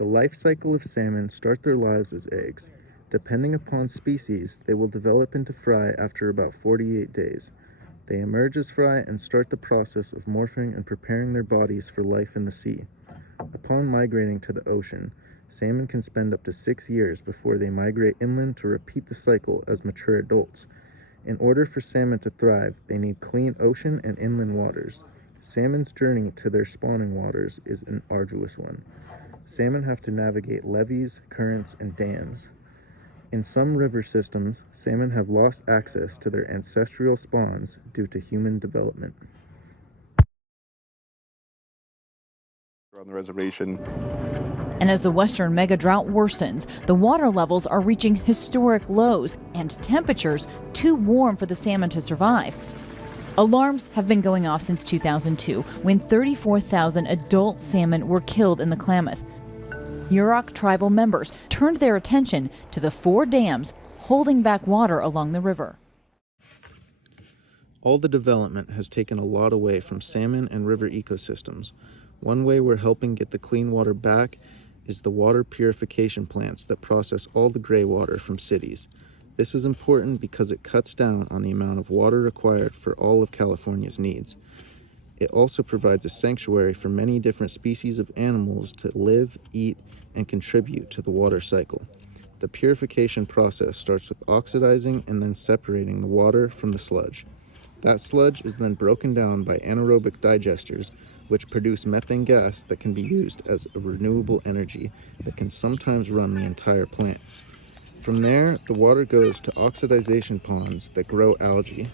The life cycle of salmon start their lives as eggs. Depending upon species, they will develop into fry after about 48 days. They emerge as fry and start the process of morphing and preparing their bodies for life in the sea. Upon migrating to the ocean, salmon can spend up to 6 years before they migrate inland to repeat the cycle as mature adults. In order for salmon to thrive, they need clean ocean and inland waters. Salmon's journey to their spawning waters is an arduous one. Salmon have to navigate levees, currents, and dams. In some river systems, salmon have lost access to their ancestral spawns due to human development. On the reservation. And as the western mega drought worsens, the water levels are reaching historic lows and temperatures too warm for the salmon to survive. Alarms have been going off since 2002, when 34,000 adult salmon were killed in the Klamath. Yurok tribal members turned their attention to the 4 dams holding back water along the river. All the development has taken a lot away from salmon and river ecosystems. One way we're helping get the clean water back is the water purification plants that process all the gray water from cities. This is important because it cuts down on the amount of water required for all of California's needs. It also provides a sanctuary for many different species of animals to live, eat, and contribute to the water cycle. The purification process starts with oxidizing and then separating the water from the sludge. That sludge is then broken down by anaerobic digesters, which produce methane gas that can be used as a renewable energy that can sometimes run the entire plant. From there, the water goes to oxidization ponds that grow algae.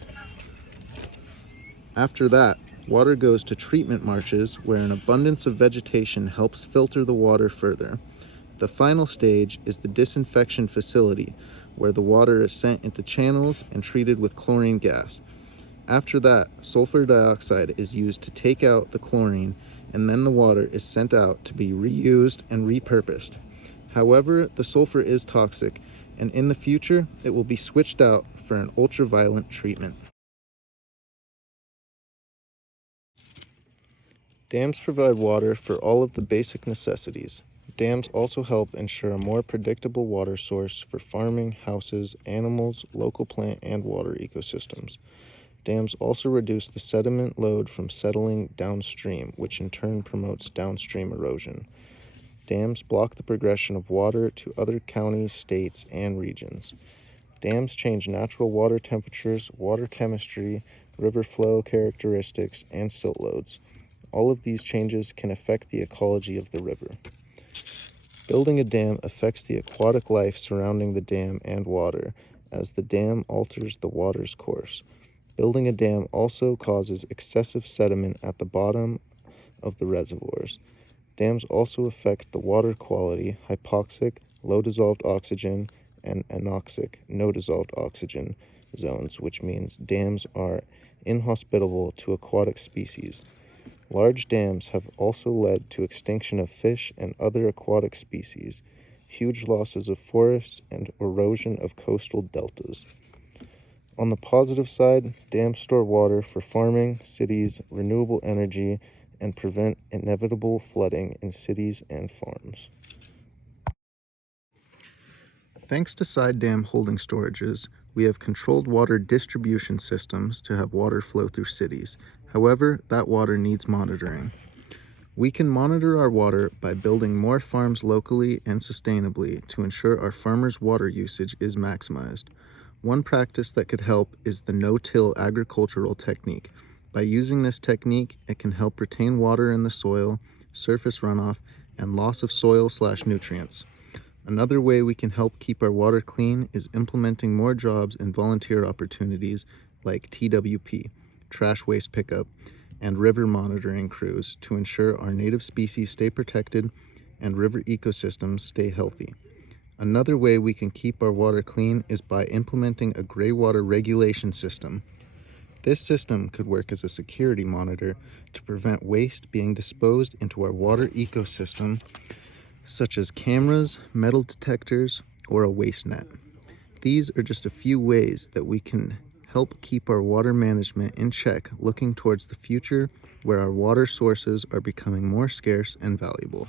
After that, water goes to treatment marshes where an abundance of vegetation helps filter the water further. The final stage is the disinfection facility, where the water is sent into channels and treated with chlorine gas. After that, sulfur dioxide is used to take out the chlorine, and then the water is sent out to be reused and repurposed. However, the sulfur is toxic, and in the future, it will be switched out for an ultraviolet treatment. Dams provide water for all of the basic necessities. Dams also help ensure a more predictable water source for farming, houses, animals, local plant and water ecosystems. Dams also reduce the sediment load from settling downstream, which in turn promotes downstream erosion. Dams block the progression of water to other counties, states, and regions. Dams change natural water temperatures, water chemistry, river flow characteristics, and silt loads. All of these changes can affect the ecology of the river. Building a dam affects the aquatic life surrounding the dam and water, as the dam alters the water's course. Building a dam also causes excessive sediment at the bottom of the reservoirs. Dams also affect the water quality, hypoxic, low-dissolved oxygen, and anoxic, no-dissolved oxygen zones, which means dams are inhospitable to aquatic species. Large dams have also led to extinction of fish and other aquatic species, huge losses of forests, and erosion of coastal deltas. On the positive side, dams store water for farming, cities, renewable energy, and prevent inevitable flooding in cities and farms. Thanks to side dam holding storages, we have controlled water distribution systems to have water flow through cities. However, that water needs monitoring. We can monitor our water by building more farms locally and sustainably to ensure our farmers' water usage is maximized. One practice that could help is the no-till agricultural technique. By using this technique, it can help retain water in the soil, surface runoff, and loss of soil/nutrients. Another way we can help keep our water clean is implementing more jobs and volunteer opportunities like TWP, trash waste pickup, and river monitoring crews to ensure our native species stay protected and river ecosystems stay healthy. Another way we can keep our water clean is by implementing a gray water regulation system. This system could work as a security monitor to prevent waste being disposed into our water ecosystem, such as cameras, metal detectors, or a waste net. These are just a few ways that we can help keep our water management in check, looking towards the future where our water sources are becoming more scarce and valuable.